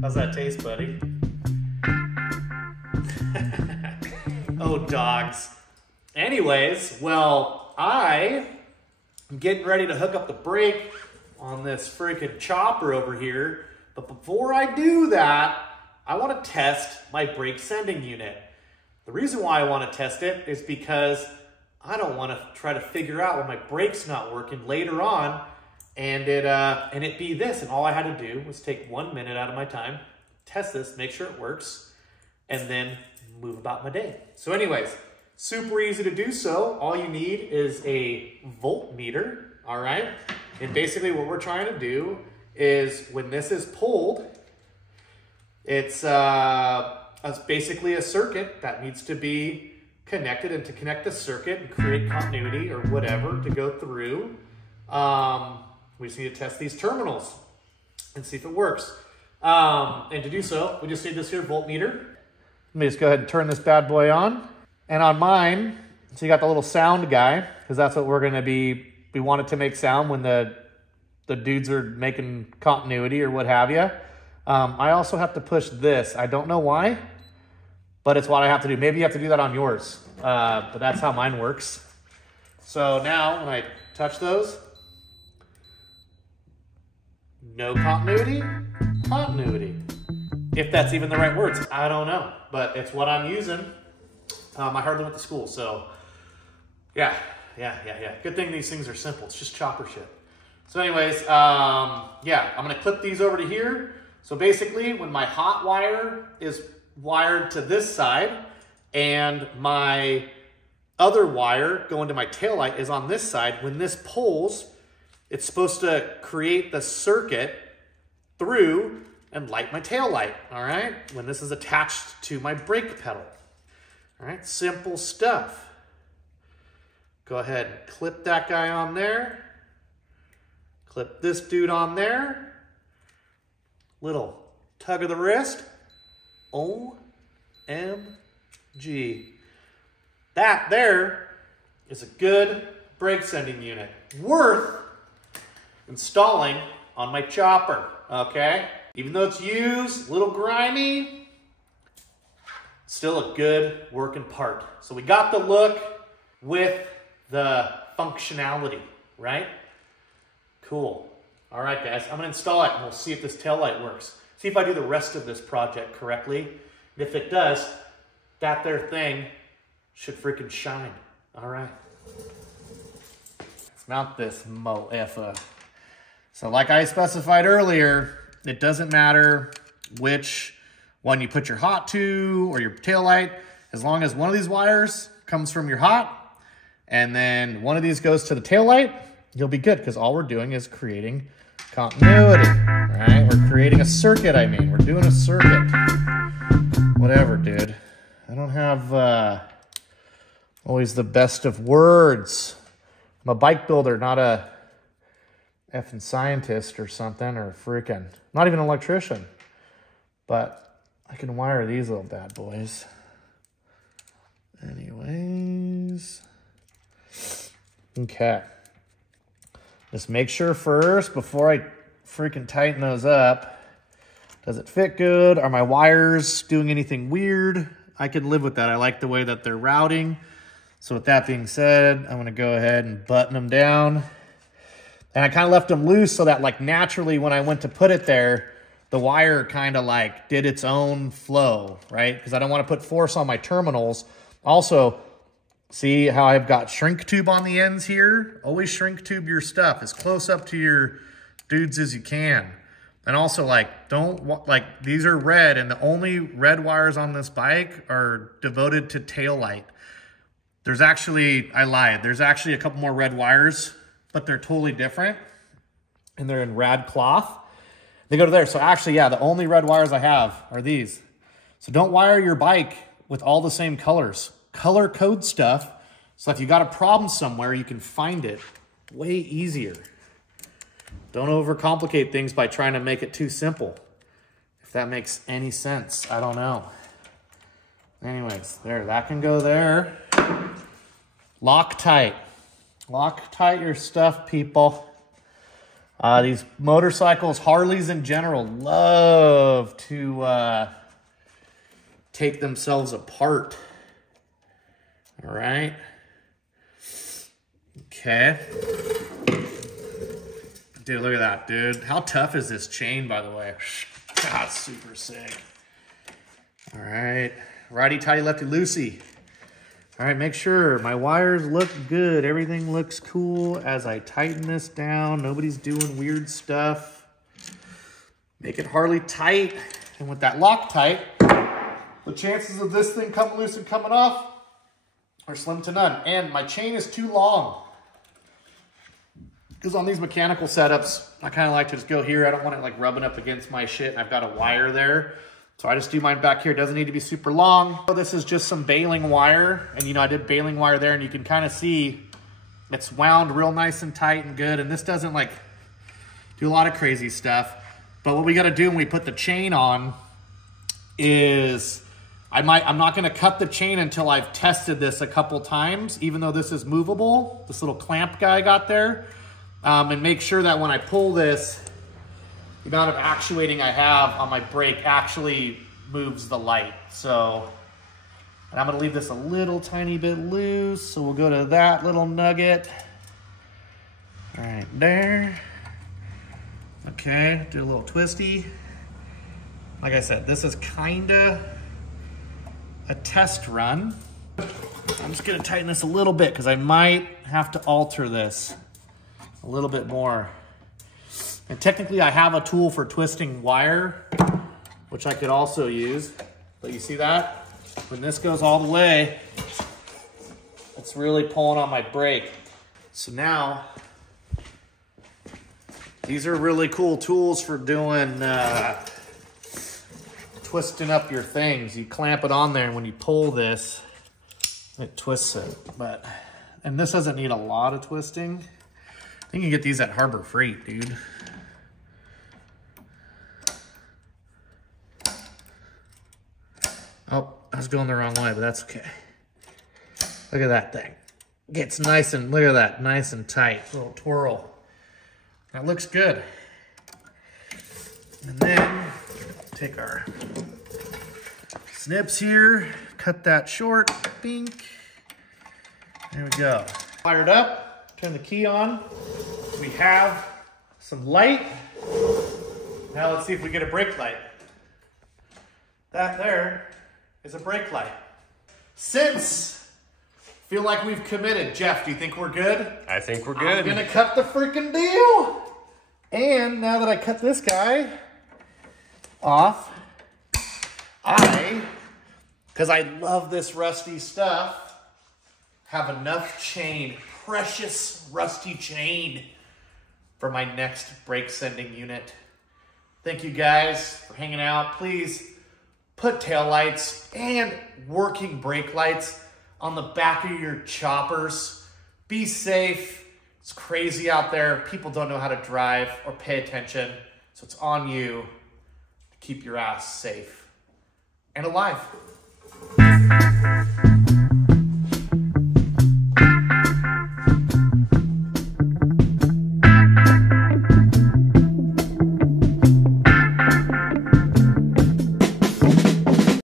How's that taste, buddy? Oh, dogs. Anyways, well, I am getting ready to hook up the brake on this freaking chopper over here. But before I do that, I want to test my brake sending unit. The reason why I want to test it is because I don't want to try to figure out when my brake's not working later on and it be this. And all I had to do was take 1 minute out of my time, test this, make sure it works, and then move about my day. So anyways, super easy to do so. All you need is a voltmeter, all right? And basically what we're trying to do is when this is pulled, it's basically a circuit that needs to be connected, and to connect the circuit and create continuity or whatever to go through, we just need to test these terminals and see if it works. And to do so, we just need this here voltmeter. Let me just go ahead and turn this bad boy on. And on mine, so you got the little sound guy, because that's what we're gonna be, we want it to make sound when the dudes are making continuity or what have you. I also have to push this. I don't know why, but it's what I have to do. Maybe you have to do that on yours, but that's how mine works. So now when I touch those, no continuity, continuity. If that's even the right words, I don't know, but it's what I'm using. I hardly went to school, so yeah. Good thing these things are simple. It's just chopper shit. So anyways, yeah, I'm gonna clip these over to here. So basically, when my hot wire is wired to this side and my other wire going to my taillight is on this side, when this pulls, it's supposed to create the circuit through and light my taillight, all right? When this is attached to my brake pedal. All right, simple stuff. Go ahead and clip that guy on there. Clip this dude on there. Little tug of the wrist. OMG. That there is a good brake sending unit. Worth installing on my chopper, okay? Even though it's used, a little grimy, still a good working part. So we got the look with the functionality, right? Cool. All right, guys, I'm gonna install it and we'll see if this taillight works. See if I do the rest of this project correctly. And if it does, that there thing should freaking shine. All right. Let's mount this mo-effa. So like I specified earlier, it doesn't matter which one you put your hot to or your taillight, as long as one of these wires comes from your hot and then one of these goes to the taillight, you'll be good, because all we're doing is creating continuity, right? We're creating a circuit, I mean. We're doing a circuit. Whatever, dude. I don't have always the best of words. I'm a bike builder, not a effing scientist or something, or freaking, not even an electrician. But I can wire these little bad boys. Anyways. Okay. Just make sure first, before I freaking tighten those up, does it fit good? Are my wires doing anything weird? I can live with that. I like the way that they're routing. So with that being said, I'm gonna go ahead and button them down. And I kind of left them loose so that like naturally when I went to put it there, the wire kind of like did its own flow, right? Because I don't want to put force on my terminals. Also, see how I've got shrink tube on the ends here? Always shrink tube your stuff as close up to your dudes as you can. And also like, these are red, and the only red wires on this bike are devoted to taillight. There's actually, I lied, there's actually a couple more red wires, but they're totally different. And they're in rad cloth. They go to there. So actually, yeah, the only red wires I have are these. So don't wire your bike with all the same colors. Color code stuff, so if you got a problem somewhere, you can find it way easier. Don't overcomplicate things by trying to make it too simple. If that makes any sense, I don't know. Anyways, there, that can go there. Loctite. Loctite your stuff, people. These motorcycles, Harleys in general, love to take themselves apart. All right. Okay. Dude, look at that, dude. How tough is this chain, by the way? God, super sick. All right. Righty, tighty, lefty, loosey. All right, make sure my wires look good. Everything looks cool as I tighten this down. Nobody's doing weird stuff. Make it Harley tight. And with that Loctite, the chances of this thing coming loose and coming off are slim to none. And my chain is too long. Because on these mechanical setups, I kind of like to just go here. I don't want it like rubbing up against my shit. And I've got a wire there. So I just do mine back here. It doesn't need to be super long. So this is just some baling wire. And you know, I did baling wire there and you can kind of see it's wound real nice and tight and good. And this doesn't like do a lot of crazy stuff. But what we got to do when we put the chain on is I'm not going to cut the chain until I've tested this a couple times, even though this is movable, this little clamp guy I got there. And make sure that when I pull this, the amount of actuating I have on my brake actually moves the light. So, and I'm gonna leave this a little tiny bit loose. So we'll go to that little nugget. All right, there. Okay, do a little twisty. Like I said, this is kinda a test run. I'm just gonna tighten this a little bit because I might have to alter this a little bit more. And technically I have a tool for twisting wire, which I could also use. But you see that? When this goes all the way, it's really pulling on my brake. So now, these are really cool tools for doing, twisting up your things. You clamp it on there and when you pull this, it twists it. And this doesn't need a lot of twisting. I think you can get these at Harbor Freight, dude. Oh, I was going the wrong way, but that's okay. Look at that thing. Gets nice and, look at that, nice and tight. Little twirl. That looks good. And then take our snips here, cut that short, bink. There we go. Fired up, turn the key on. We have some light. Now let's see if we get a brake light. That there is a brake light. Since feel like we've committed, Jeff, do you think we're good? I think we're good. I'm gonna cut the freaking deal. And now that I cut this guy off, because I love this rusty stuff, have enough chain, precious rusty chain, for my next brake sending unit. Thank you guys for hanging out. Please put tail lights and working brake lights on the back of your choppers. Be safe. It's crazy out there. People don't know how to drive or pay attention. So it's on you to keep your ass safe and alive.